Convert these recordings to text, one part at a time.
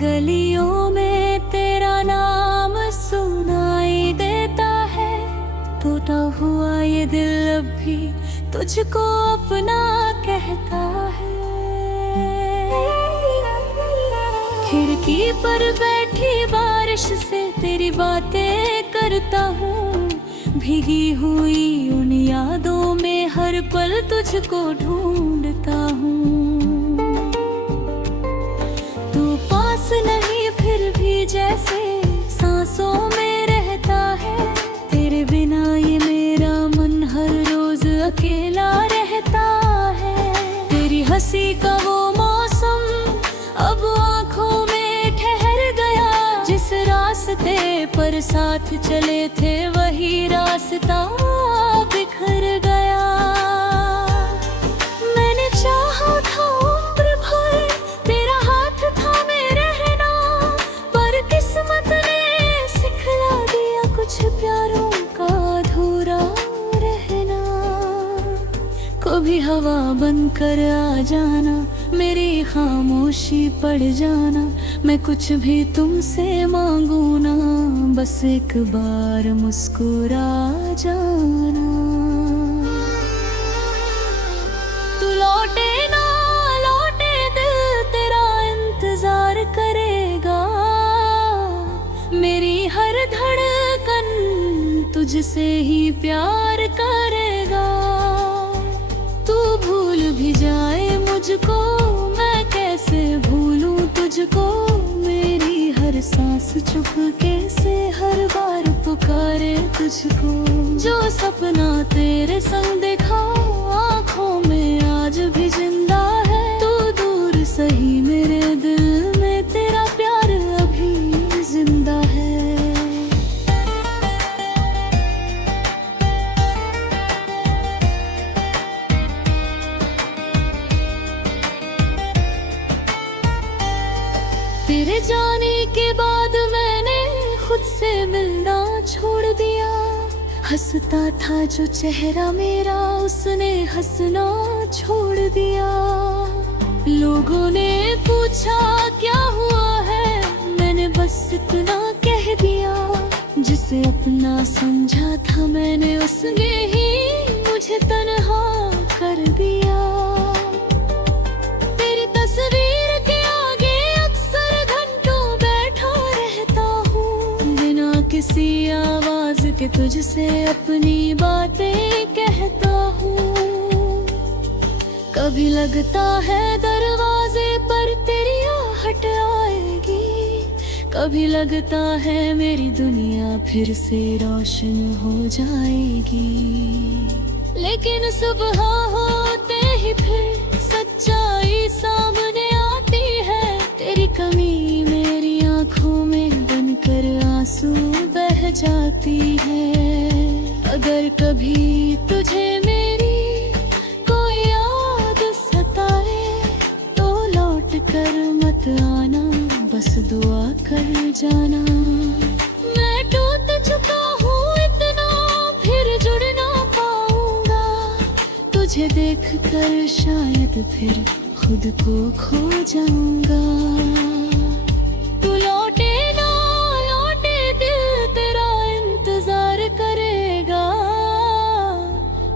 गलियों में तेरा नाम सुनाई देता है, टूटा हुआ ये दिल अब भी तुझको अपना कहता है। खिड़की पर बैठी बारिश से तेरी बातें करता हूँ, भीगी हुई उन यादों में हर पल तुझको ढूंढता हूँ। नहीं फिर भी जैसे सांसों में रहता है, तेरे बिना ये मेरा मन हर रोज अकेला रहता है। तेरी हंसी का वो मौसम अब आंखों में ठहर गया, जिस रास्ते पर साथ चले थे वही रास्ता बिखर गया। मैंने चाहा था उम्र भर तेरा हाथ थामे रहना, पर किस्मत ने सिखला दिया कुछ प्यारों का अधूरा रहना। कभी हवा बनकर आ जाना, मेरी खामोशी पड़ जाना, मैं कुछ भी तुमसे मांगू ना, बस एक बार मुस्कुरा जाना। तू लौटे ना लौटे दिल तेरा इंतजार करेगा, मेरी हर धड़कन तुझसे ही प्यार करेगा। तू भूल भी जाए मुझको, मैं कैसे भूलूं तुझको, मेरी हर सांस चुपके से हर बार पुकारे तुझको। जो सपना तेरे संग देखा आँखों में आज भी जिंदा है, तू दूर सही मेरे दिल में तेरा प्यार अभी जिंदा है। तेरे जाने के बाद मैंने खुद से मिलना छोड़ दिया, हंसता था जो चेहरा मेरा उसने हंसना छोड़ दिया। लोगों ने पूछा क्या हुआ है, मैंने बस इतना कह दिया, जिसे अपना समझा था मैंने उसने ही मुझे तन्हा कर दिया। तेरी तस्वीर के आगे अक्सर घंटों बैठा रहता हूँ, बिना किसी आवाज के तुझसे अपनी बातें कहता हूँ। कभी लगता है दरवाजे पर तेरी आहट आएगी, कभी लगता है मेरी दुनिया फिर से रोशन हो जाएगी। लेकिन सुबह होते ही फिर सच्चाई सामने आती है, तेरी कमी मेरी आंखों में बनकर आंसू बह जाती है। अगर कभी तुझे मेरी कोई याद सताए, तो लौट कर मत आना, बस दुआ कर जाना। मैं टूट चुका हूँ इतना, फिर जुड़ ना पाऊंगा, तुझे देख कर शायद फिर खुद को खो जाऊंगा। तू लौटे ना लौटे दिल तेरा इंतजार करेगा,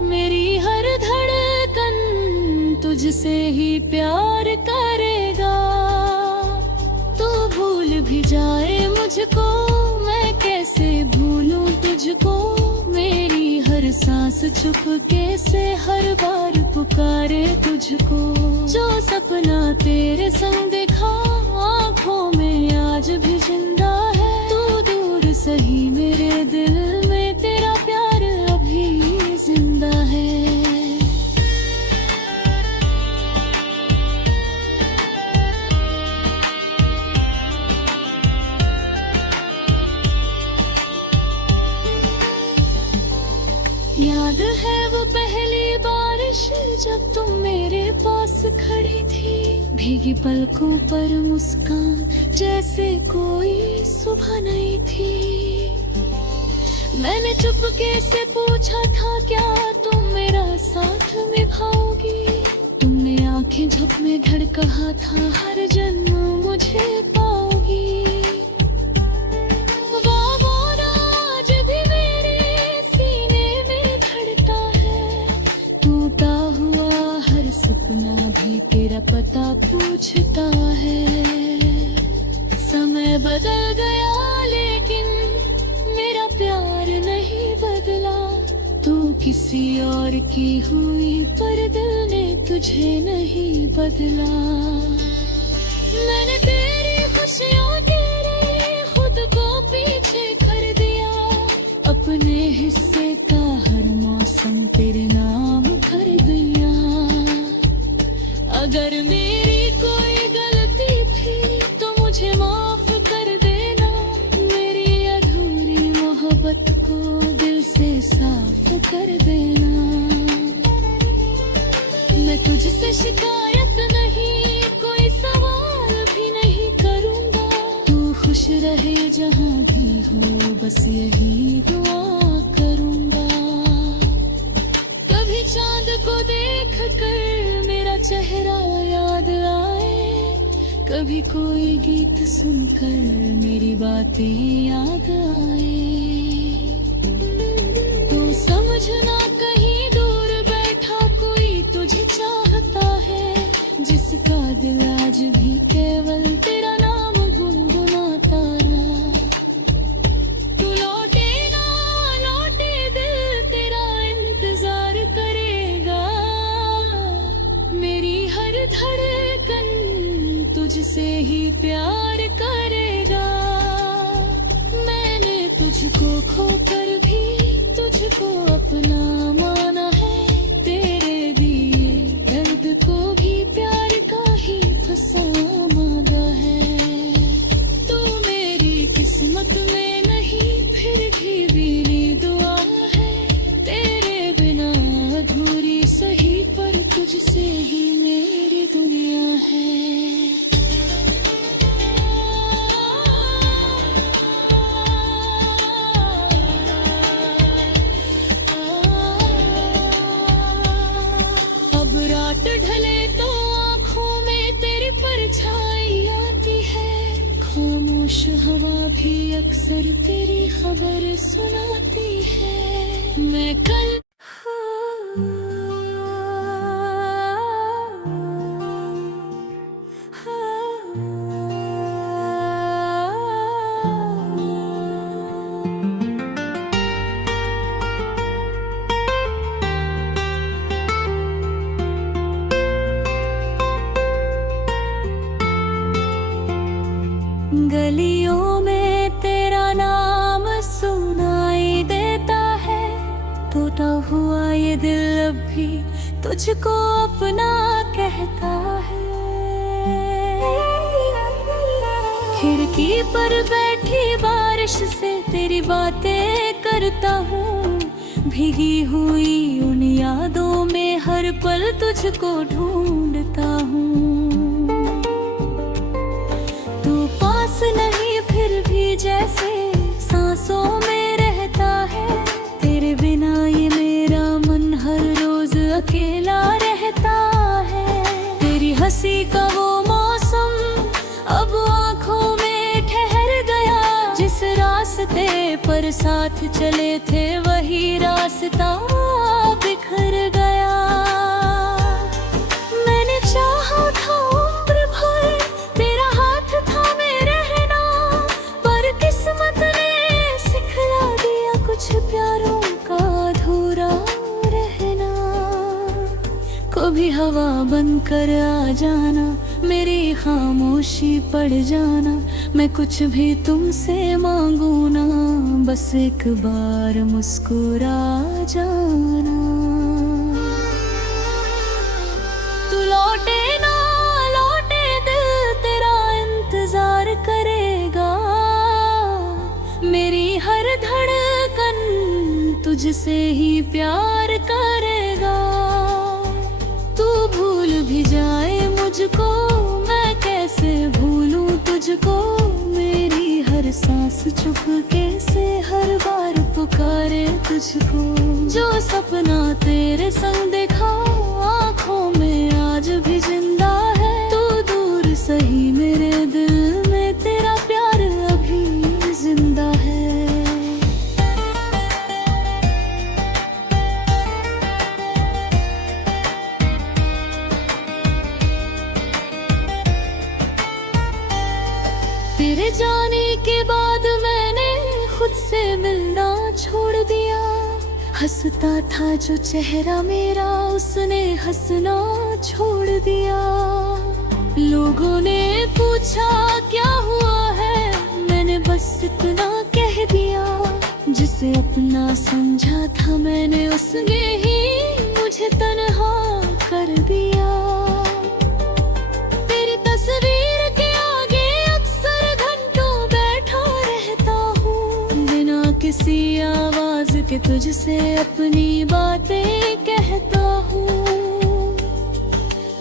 मेरी हर धड़कन तुझसे ही प्यार करेगा। तू भूल भी जाए मुझको, मैं कैसे भूलूं तुझको, मेरी हर सांस चुपके से हर बार पुकारे तुझको। जो सपना तेरे संग देखा आँखों में आज भी जिंदा है, तू दूर सही मेरे दिल में तेरा प्यार अभी जिंदा है। याद है वो पहली बारिश जब तुम मेरे पास खड़ी थी, भीगी पलकों पर मुस्कान जैसे कोई सुबह नहीं थी। मैंने चुपके से पूछा था क्या तुम मेरा साथ निभाओगी, तुमने आंखें झपके धड़ कहा था हर जन्म मुझे पाओगी। सपना भी तेरा पता पूछता है। समय बदल गया लेकिन मेरा प्यार नहीं बदला। तू किसी और की हुई पर दिल ने तुझे नहीं बदला। मैंने तेरी खुशियों के लिए खुद को पीछे कर दिया, अपने हिस्से का हर मौसम तेरे नाम कर दिया। अगर मेरी कोई गलती थी तो मुझे माफ कर देना, मेरी अधूरी मोहब्बत को दिल से साफ कर देना। मैं तुझसे शिकायत नहीं, कोई सवाल भी नहीं करूँगा। तू खुश रहे जहाँ भी हो, बस यही दुआ करूँगा। कभी चांद को देख कर मेरा चेहरा याद आए, कभी कोई गीत सुनकर मेरी बातें याद आए, तो समझना कहीं दूर बैठा कोई तुझे चाहता है, जिसका दिल आज भी केवल तेरा नाम गुनगुनाता रहा। तू लौटे ना लौटे दिल तेरा इंतजार करेगा, मेरी हर धड़कन तुझसे ही प्यार करेगा। मैंने तुझको खोकर भी तुझको अपना माना है, तेरे दिए दर्द को भी प्यार का ही फसाना है। तू मेरी किस्मत में नहीं फिर भी मेरी दुआ है, तेरे बिना अधूरी सही पर तुझसे ही मेरी दुनिया है। अब रात ढले तो आँखों में तेरी परछाई आती है, खामोश हवा भी अक्सर तेरी खबर सुनाती है। मैं कल गलियों में तेरा नाम सुनाई देता है, टूटा हुआ ये दिल अब भी तुझको अपना कहता है। खिड़की पर बैठी बारिश से तेरी बातें करता हूँ, भीगी हुई उन यादों में हर पल तुझको ढूंढता हूँ। पास नहीं फिर भी जैसे सांसों में रहता है, तेरे बिना ये मेरा मन हर रोज अकेला रहता है। तेरी हंसी का वो मौसम अब आँखों में ठहर गया, जिस रास्ते पर साथ चले थे वही रास्ता बिखर गया। मैंने चाहा था उम्र भर तेरा हाथ थामे रहना, पर किस्मत ने सिखला दिया कुछ प्यारों का अधूरा रहना। कभी हवा बनकर आ जाना, मेरी खामोशी पड़ जाना, मैं कुछ भी तुमसे मांगू ना, बस एक बार मुस्कुरा जाना। तू लौटे ना लौटे दिल तेरा इंतजार करेगा, मेरी हर धड़कन तुझ तुझसे ही प्यार करेगा। तू भूल भी जाए मुझको, मैं कैसे भूलूं तुझको। मेरी हर सांस चुपके से हर बार पुकारे तुझको। जो सपना तेरे संग देखा आँखों में आज भी जिंदा है। तू दूर सही मेरे दिल में तेरा प्यार अभी जिंदा है। तेरे जाने के बाद मैंने खुद से मिलना छोड़ दिया। हंसता था जो चेहरा मेरा उसने हंसना छोड़ दिया। लोगों ने पूछा क्या हुआ है, मैंने बस इतना कह दिया। जिसे अपना समझा था मैंने उसने ही मुझे तन्हा कर दिया। तेरी तस्वीर के आगे अक्सर घंटों बैठा रहता हूँ। बिना किसी आवाज के तुझसे अपनी बातें कहता हूँ।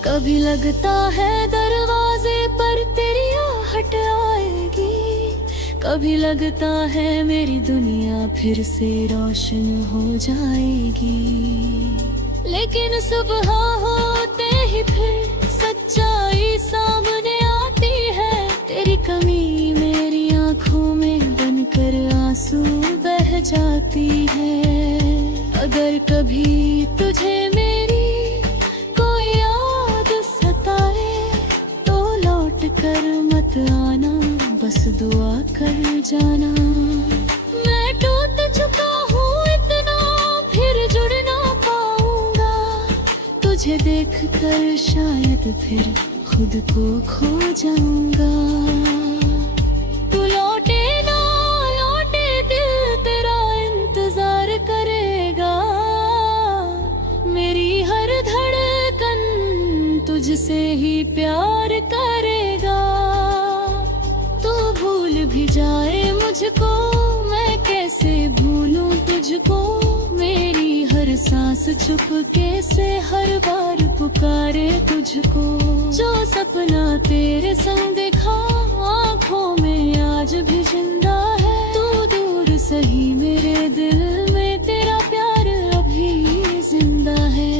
कभी लगता है दरवाजे पर तेरी आहट आएगी। कभी लगता है मेरी दुनिया फिर से रोशन हो जाएगी। लेकिन सुबह होते ही फिर सच्चाई सामने आती है। तेरी कमी मेरी आंखों में बनकर आंसू बह जाती है। अगर कभी तुझे मेरी कोई याद सताए तो लौट कर मत आना, बस दुआ कर जाना। मैं टूट चुका हूँ इतना फिर जुड़ ना पाऊंगा। तुझे देख कर शायद फिर खुद को खो जाऊंगा। तू लौटे ना लौटे दिल तेरा इंतजार करेगा। मेरी हर धड़कन तुझसे ही प्यार करेगा। तू भूल भी जाए मुझको, मैं कैसे भूलूं तुझको। मेरी हर सांस चुपके से हर बार पुकारे तुझको। जो सपना तेरे संग देखा आँखों में आज भी जिंदा है। तू दूर सही मेरे दिल में तेरा प्यार अभी जिंदा है।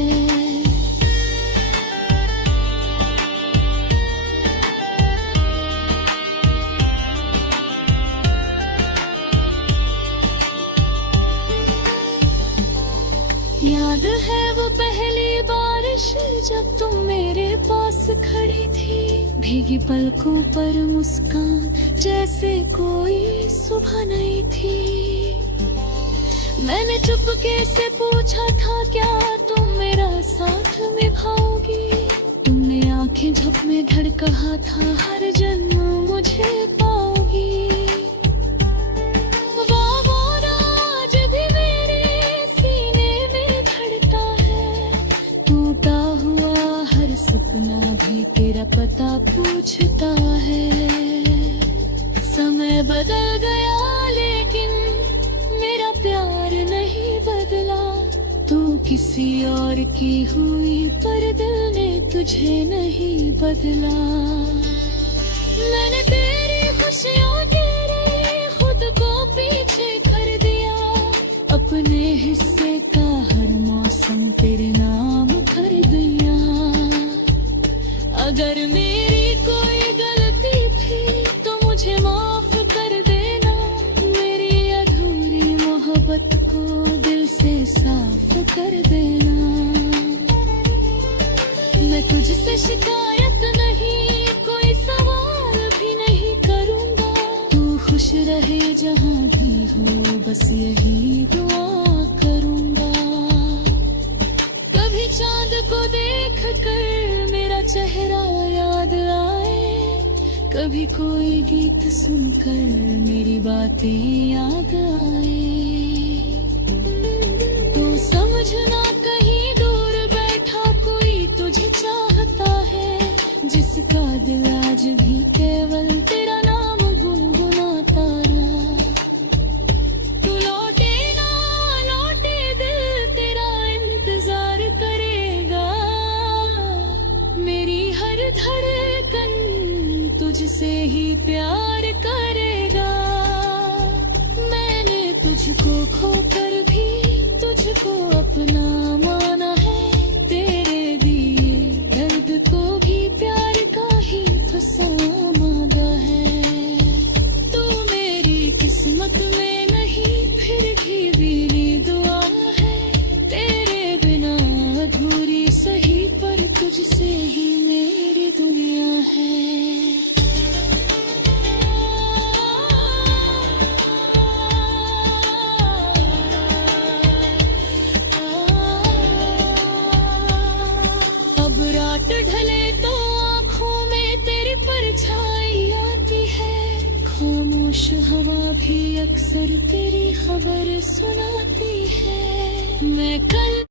याद है वो पहली बारिश जब तुम मेरे पास खड़ी थी। भीगी पलकों पर मुस्कान जैसे कोई सुबह नहीं थी। मैंने चुपके से पूछा था क्या तुम मेरा साथ निभाओगी। तुमने आंखें झप में धड़ कहा था हर जन्म मुझे पाओगी। सपना भी तेरा पता पूछता है। समय बदल गया लेकिन मेरा प्यार नहीं बदला। तू किसी और की हुई पर दिल ने तुझे नहीं बदला। मैंने तेरी खुशियों के लिए खुद को पीछे कर दिया। अपने हिस्से का हर मौसम तेरे नाम कर दिया। अगर मेरी कोई गलती थी तो मुझे माफ कर देना। मेरी अधूरी मोहब्बत को दिल से साफ कर देना। मैं तुझसे शिकायत नहीं कोई सवाल भी नहीं करूँगा। तू खुश रहे जहाँ भी हो बस यही दुआ करूँगा। कभी चांद को देख कर मेरा चेहरा याद आए। कभी कोई गीत सुनकर मेरी बातें याद आए। तो समझना कहीं दूर बैठा कोई तुझे चाहता है। जिसका दिल आज भी केवल तेरा नाम गुनगुनाता रहा। तू लौटे ना लौटे प्यार करेगा। मैंने तुझको खोकर भी तुझको अपना माना है। तेरे दिए दर्द को भी प्यार का ही फसाना है। तू मेरी किस्मत में नहीं फिर भी मेरी दुआ है। तेरे बिना अधूरी सही पर तुझसे ही मेरी दुनिया है। अब रात ढले तो आँखों में तेरी परछाई आती है। खामोश हवा भी अक्सर तेरी खबर सुनाती है। मैं कल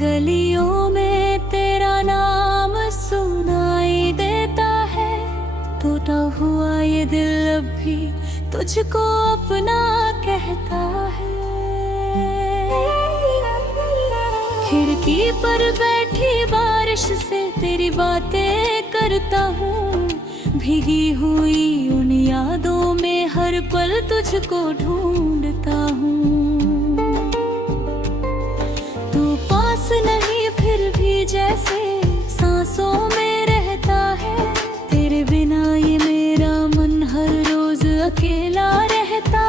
गलियों में तेरा नाम सुनाई देता है। टूटा हुआ ये दिल अब भी तुझको अपना कहता है। खिड़की पर बैठी बारिश से तेरी बातें करता हूँ। भीगी हुई उन यादों में हर पल तुझको ढूंढता हूँ। पास नहीं फिर भी जैसे सांसों में रहता है। तेरे बिना ये मेरा मन हर रोज अकेला रहता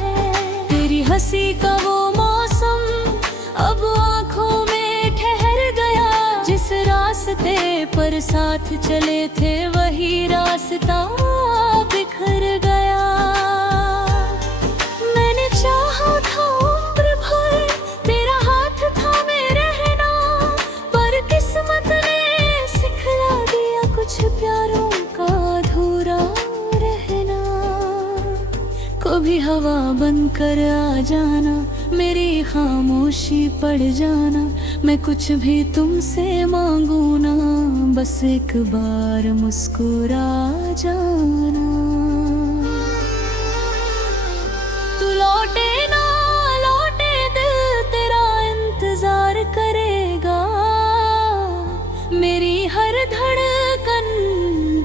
है। तेरी हंसी का वो मौसम अब आँखों में ठहर गया। जिस रास्ते पर साथ चले थे वही रास्ता बिखर गया। मैंने चाहा था उम्र भर तेरा हाथ थामे रहना, पर किस्मत ने सिखला दिया कुछ प्यारों का अधूरा रहना। कभी हवा बनकर आ जाना, मेरी खामोशी पड़ जाना। मैं कुछ भी तुमसे मांगू ना, बस एक बार मुस्कुरा जाना। तू लौटे ना लौटे दिल तेरा इंतजार करेगा। मेरी हर धड़कन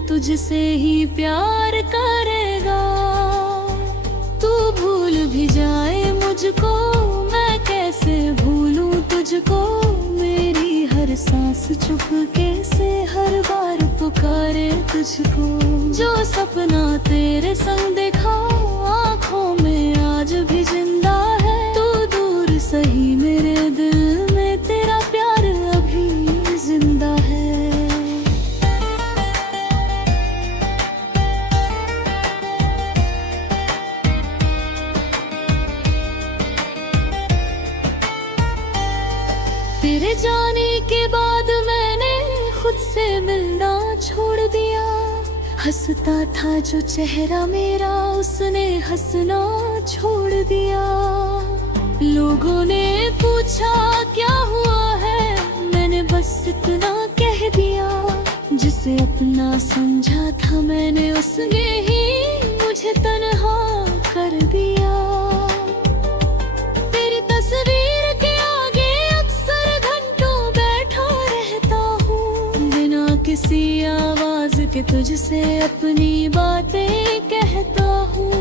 तुझसे ही प्यार करेगा। तू भूल भी जाए मुझको, मैं कैसे भूलूं तुझको। मेरी हर सांस चुपके से हर बार पुकारे तुझको। जो सपना तेरे संग देखा आँखों में आज भी जिंदा है। तू दूर सही मेरे दिल में तेरा प्यार अभी जिंदा है। तेरे जाने के बाद मैंने खुद से मिलना छोड़ दिया। हंसता था जो चेहरा मेरा उसने हंसना छोड़ दिया। लोगों ने पूछा क्या हुआ है, मैंने बस इतना कह दिया। जिसे अपना समझा था मैंने उसने ही मुझे तन्हा कर दिया। तेरी तस्वीर के आगे अक्सर घंटों बैठा रहता हूँ। बिना किसी आवाज के तुझसे अपनी बातें कहता हूँ।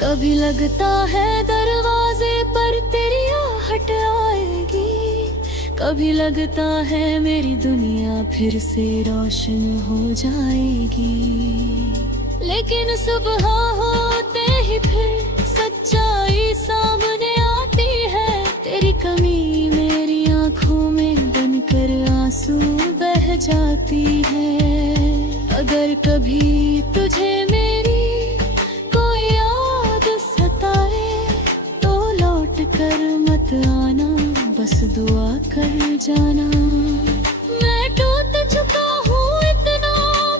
कभी लगता है दरवाजे पर तेरी आहट आएगी। कभी लगता है मेरी दुनिया फिर से रोशन हो जाएगी। लेकिन सुबह होते ही फिर सच्चाई सामने आती है। तेरी कमी मेरी आंखों में बनकर आंसू बह जाती है। अगर कभी तुझे मेरी कोई याद सताए तो लौट कर मत आना, बस दुआ कर जाना। मैं टूट चुका हूँ इतना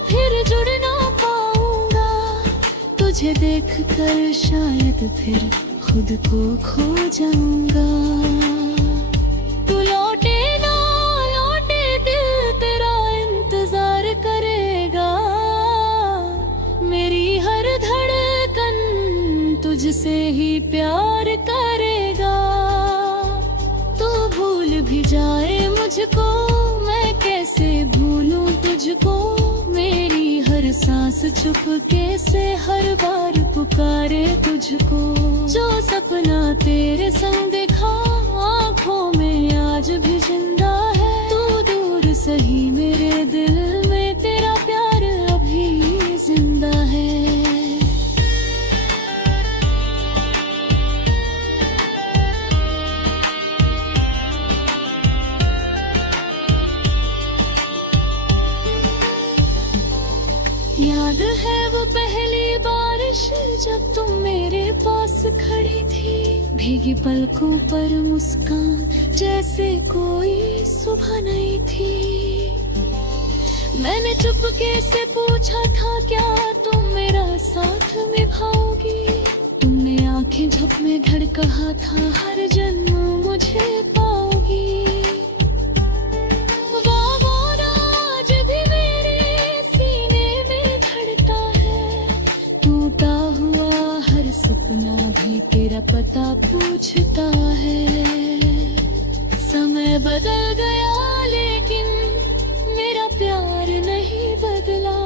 फिर जुड़ ना पाऊंगा। तुझे देख कर शायद फिर खुद को खो जाऊंगा। तू लौटे ना लौटे, दिल तेरा इंतजार करेगा। मेरी हर धड़कन तुझसे ही प्यार करेगा। तू भूल भी जाए मुझको, मैं कैसे भूलूं तुझको। मेरी हर सांस चुपके से हर बार पुकारे तुझको। जो सपना तेरे संग देखा आँखों में आज भी जिंदा है। तू दूर सही मेरे दिल में तेरा प्यार अभी जिंदा है। याद है वो पहली बारिश जब तुम मेरे पास खड़ी थी। भीगी पलकों पर मुस्कान जैसे कोई सुबह नहीं थी। मैंने चुपके से पूछा था क्या तुम मेरा साथ निभाओगी। तुमने आंखें झपके धड़ कहा था हर जन्म मुझे पाओगी। सपना भी तेरा पता पूछता है। समय बदल गया लेकिन मेरा प्यार नहीं बदला।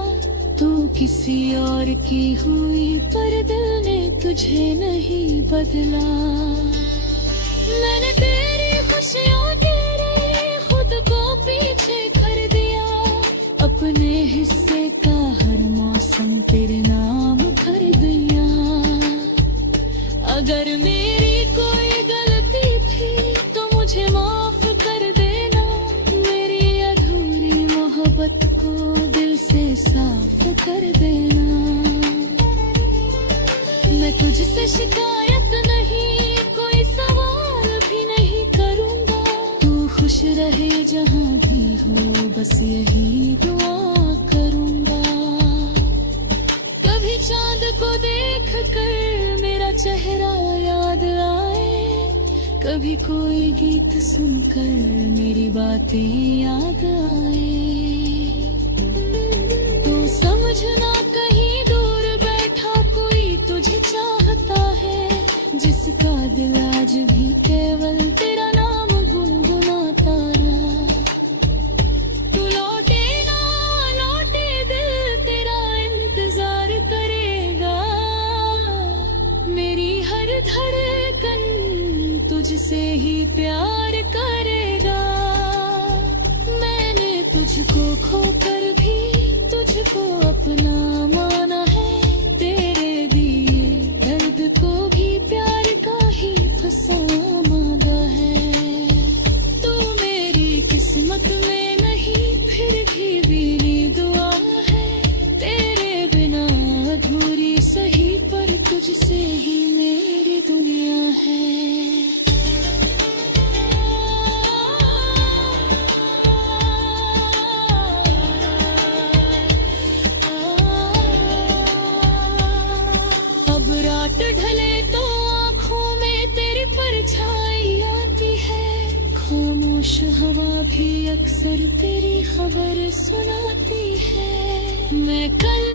तू किसी और की हुई पर दिल ने तुझे नहीं बदला। मैंने तेरी खुशियों के लिए खुद को पीछे कर दिया। अपने हिस्से का हर मौसम तेरे नाम कर दिया। अगर मेरी कोई गलती थी तो मुझे माफ कर देना। मेरी अधूरी मोहब्बत को दिल से साफ कर देना। मैं तुझसे शिकायत नहीं, कोई सवाल भी नहीं करूँगा। तू खुश रहे जहाँ भी हो, बस यही दुआ करूँगा। कभी चांद को देख कर मेरा चेहरा याद आए। कभी कोई गीत सुनकर मेरी बातें याद आए। तो समझना कहीं दूर बैठा कोई तुझे चाहता है। जिसका दिल आज भी केवल तेरा नाम गुनगुनाता रहा। तू लौटे ना लौटे, दिल तेरा इंतजार करेगा। मेरी हर धड़कन तुझसे ही प्यार करेगा। मैंने तुझको खोकर भी तुझको अपना माना है। तेरे दिए दर्द को भी प्यार का ही फसाना है। तू मेरी किस्मत में नहीं फिर भी मेरी दुआ है। तेरे बिना अधूरी सही पर तुझसे ही मेरी दुनिया है। अब रात ढले तो आँखों में तेरी परछाई आती है। खामोश हवा भी अक्सर तेरी खबर सुनाती है। मैं कल